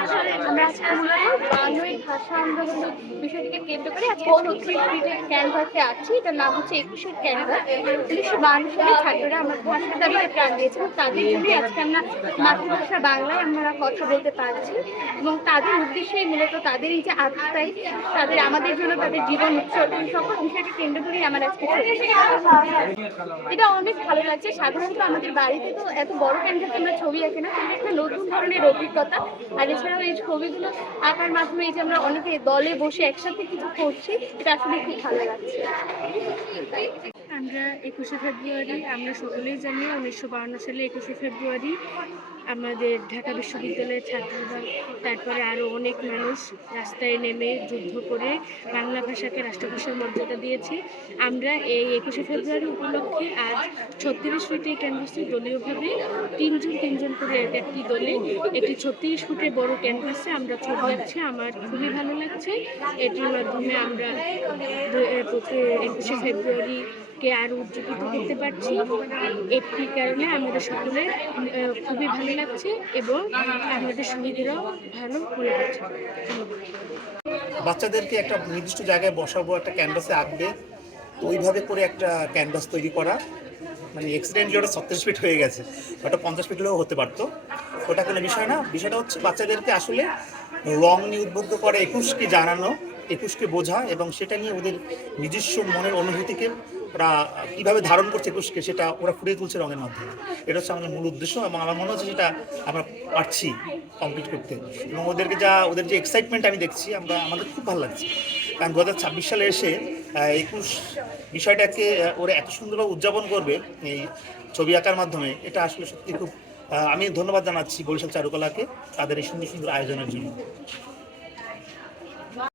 আমরা আজকে মূলত বাংলায় ভাষা আন্দোলনের বিষয়টিকে কেন্দ্র করে আজকে ৩৬ ফিটের ক্যানভাসে আছি। এটার নাম হচ্ছে ২১-এর ক্যানভাস। ১৯৫২ সালে ছাত্ররা আমাদের ভাষার দাবিতে প্রাণ দিয়েছিল। তাদের জন্যই আজকে আমরা মাতৃভাষা বাংলায় আমরা কথা বলতে পারছি এবং তাদের উদ্দেশ্যেই মূলত তাদের এই যে আত্মাই তাদের আমাদের জন্য তাদের জীবন উৎসর্গ সকল বিষয়কে কেন্দ্র করেই আমার আজকে ছবি। এটা অনেক ভালো লাগছে। সাধারণত আমাদের বাড়িতে তো এত বড় ক্যানভাসে আমরা ছবি আঁকি না, কিন্তু একটা নতুন ধরনের অভিজ্ঞতা। আর এছাড়াও এই ছবিগুলো আঁকার মাধ্যমে এই যে আমরা অনেকে দলে বসে একসাথে কিছু করছি, এটা আসলে খুব ভালো লাগছে। আমরা ২১শে ফেব্রুয়ারি আমরা সকলেই জানি ১৯৫২ সালে ২১শে ফেব্রুয়ারি আমাদের ঢাকা বিশ্ববিদ্যালয়ের ছাত্ররা তারপরে আরও অনেক মানুষ রাস্তায় নেমে যুদ্ধ করে বাংলা ভাষাকে রাষ্ট্রভাষার মর্যাদা দিয়েছে। আমরা এই ২১শে ফেব্রুয়ারি উপলক্ষে আজ ৩৬ ফিটে ক্যানভাসে দলীয়ভাবে তিনজন করে একটি দলে একটি ৩৬ ফুটের বড় ক্যানভাসে আমরা ছবি আঁকছি। আমার খুবই ভালো লাগছে। এটির মাধ্যমে আমরা ২১শে ফেব্রুয়ারিকে আরও উজ্জীবিত করতে পারছি। একটি কারণে আমাদের সকলের খুবই ভালো লাগছে এবং আমাদের শহীদেরাও ভালো মনে করছে। বাচ্চাদেরকে একটা নির্দিষ্ট জায়গায় বসাবো, একটা ক্যানভাসে আঁকবে, তো ওইভাবে করে একটা ক্যানভাস তৈরি করা, মানে অ্যাক্সিডেন্টলি ওটা ৩৬ ফিট হয়ে গেছে, ওটা ৫০ ফিট হলেও হতে পারতো। ওটা কোনো বিষয় না। বিষয়টা হচ্ছে বাচ্চাদেরকে আসলে রং নিয়ে উদ্বুদ্ধ করে, একুশকে জানানো, একুশকে বোঝা এবং সেটা নিয়ে ওদের নিজস্ব মনের অনুভূতিকে ওরা কীভাবে ধারণ করছে একুশকে, সেটা ওরা ফুটিয়ে তুলছে রঙের মাধ্যমে। এটা হচ্ছে আমাদের মূল উদ্দেশ্য এবং আমার মনে হচ্ছে সেটা আমরা পারছি কমপ্লিট করতে। এবং ওদের যে এক্সাইটমেন্ট আমি দেখছি, আমাদের খুব ভালো লাগছে। কারণ ২০২৬ সালে এসে ২১ বিষয়টাকে ওরা এত সুন্দরভাবে উদযাপন করবে এই ছবি আঁকার মাধ্যমে, এটা আসলে সত্যি খুব আমি ধন্যবাদ জানাচ্ছি বরিশাল চারুকলাকে তাদের এই সুন্দর সুন্দর আয়োজনের জন্য।